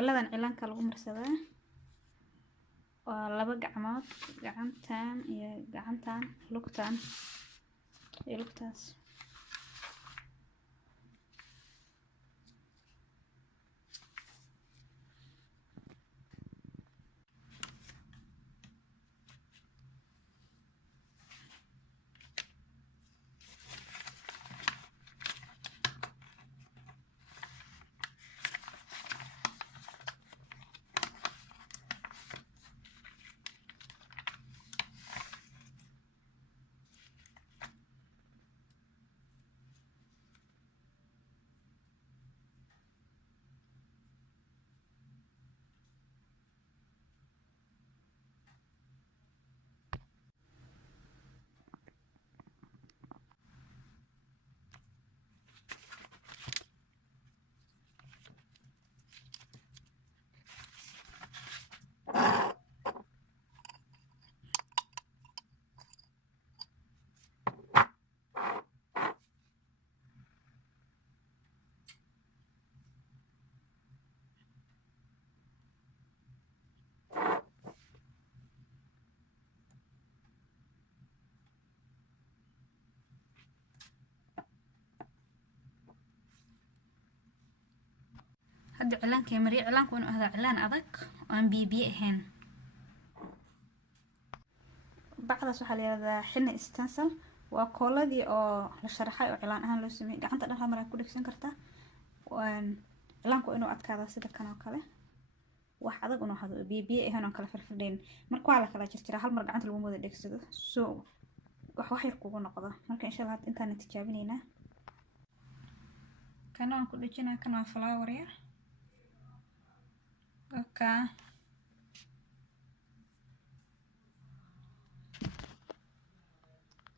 qoladan cilaanka lagu marsadaa waa laba gacmood, gacantan iyo gacantan, lugtan iyo lugtaas. هذا إعلان كاميري، إعلان كونه هذا إعلان أدق وأن بيبي هن بعض الصحة هذا حنا استنسل وكولدي أو للشرحة وإعلان أهل لسمي قعنت أنا مرة كل شيء كرته وأن إعلان كونه أدق هذا سيد كانوا كله واحد أدق إنه هذا بيبي هن كله فرفلين مركوا على كلا جرتيرا هل مرة قعنت الومود اللي كسده سو وحوح يركوبون نقضة ممكن إن شاء الله أنت نتجابينينا كانوا كل جنا كانوا فلاوريا اوكي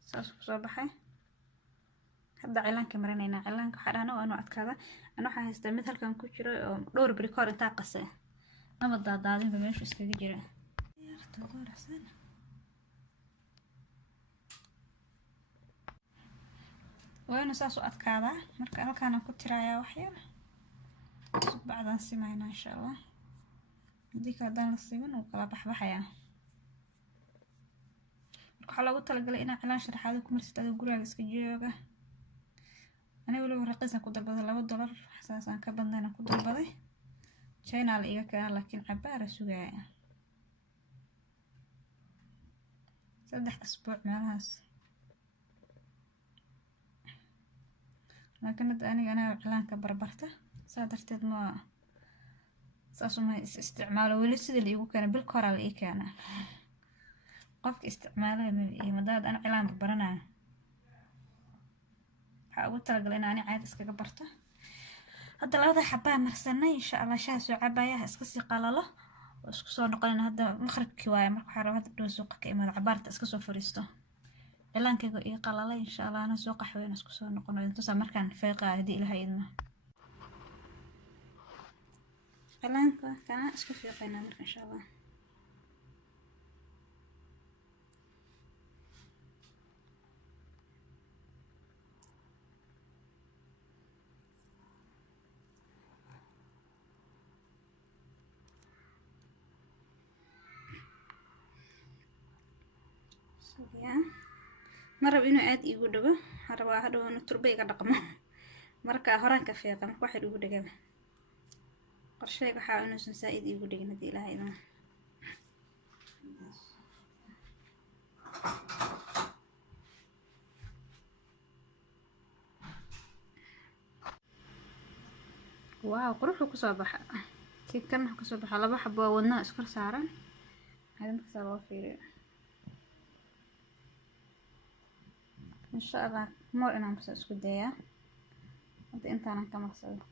ساس kusoo baxay hadda cilaanka marinayna cilaanka xaraano oo aad kaada ana waxa haystaa mid halkan ku jiro oo dhowr brikoor inta qasay ama daadaadin ba meesha iskaga jira yarta qorsan waana saas oo adkaada marka halkaan ku tiraaya wax yar bacdan simayna insha Allah ديك هذا نصيبنا وقلا بحبحيا waxaa lagu talagalay in cilaan sharaxaad ku marsato guriga iska jooga aniga wali raqiisan ku dalbaday $2 xasaasan ka badnayna ku dalbaday China la iga keenay laakiin cabaar sugaya 3 asbuuc meelahaas laakiin aniga cilaanka barbarta saa darteed ma ساسوما استعماله ولي سيد اللي يقول بالكرة اللي كان قف استعماله مداد أنا علام برنا حاول تلقى لنا أنا عايز اسكي قبرته هذا هذا حباه مرسلنا إن شاء الله شاسو عباية اسكسي قلاله واسكسو نقلنا هذا مخرب كوايا مركو حارو هذا بدون سوق كإما عبارة اسكسو فريستو إعلان كيقو إيه قلاله إن شاء الله أنا سوق حوين اسكسو نقلنا انتوسا مركان فيقا هدي إلها إذنه إعلانك كان اسكو في قينا مرك إن شاء الله مرة بينو عاد يقول دقة هربا هذا نتربي كدقمه مركا هران كفيقة مرك واحد يقول دقة قرشيك waxaa inuu san saaid igu dhigin hadii ilaahay idin waaw quruxu ku soo baxa kiikan ku soo baxa laba xabo wadna iskor saaran hadii marka loo fiiriyo insha Allah mo inaan isku dayaa hadda intaan ka marsado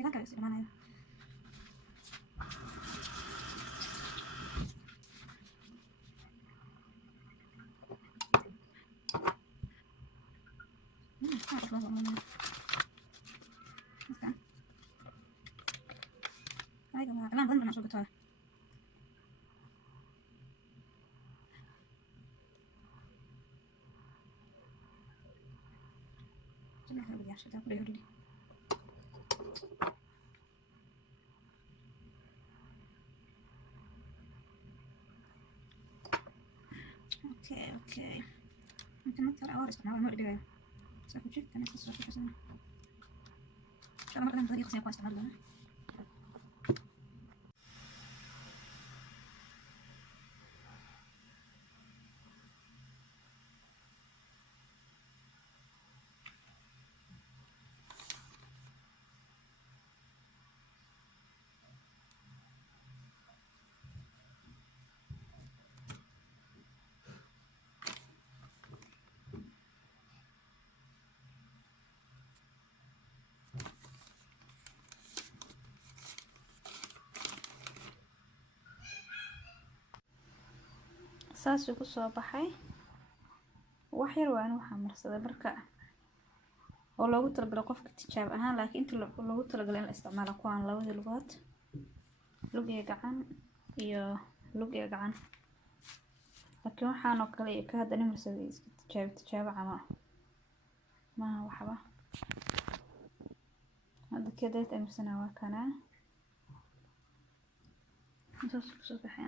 إذا كان يصير معنا أيوة الآن ظن شو قلت اوكي ممكن ترى اوارس انا ما ادري سوف نشوف انا قصه في سنه شو مرة طريقه سيكون استعمالها saasuu kusoo baxay wax yar waan waxaa marsaday marka oo loogu talagalay qofka tijaab ahaan laakiin inta loogu talagalay in la isticmaalo kuwaan labada lugood lug iyo gacan iyo lug iyo gacan laakiin waxaan oo kale ka hadda marsaday iska tijaabo camal ma waxba hadda kedeed amisana waa kana saasuu kusoo baxay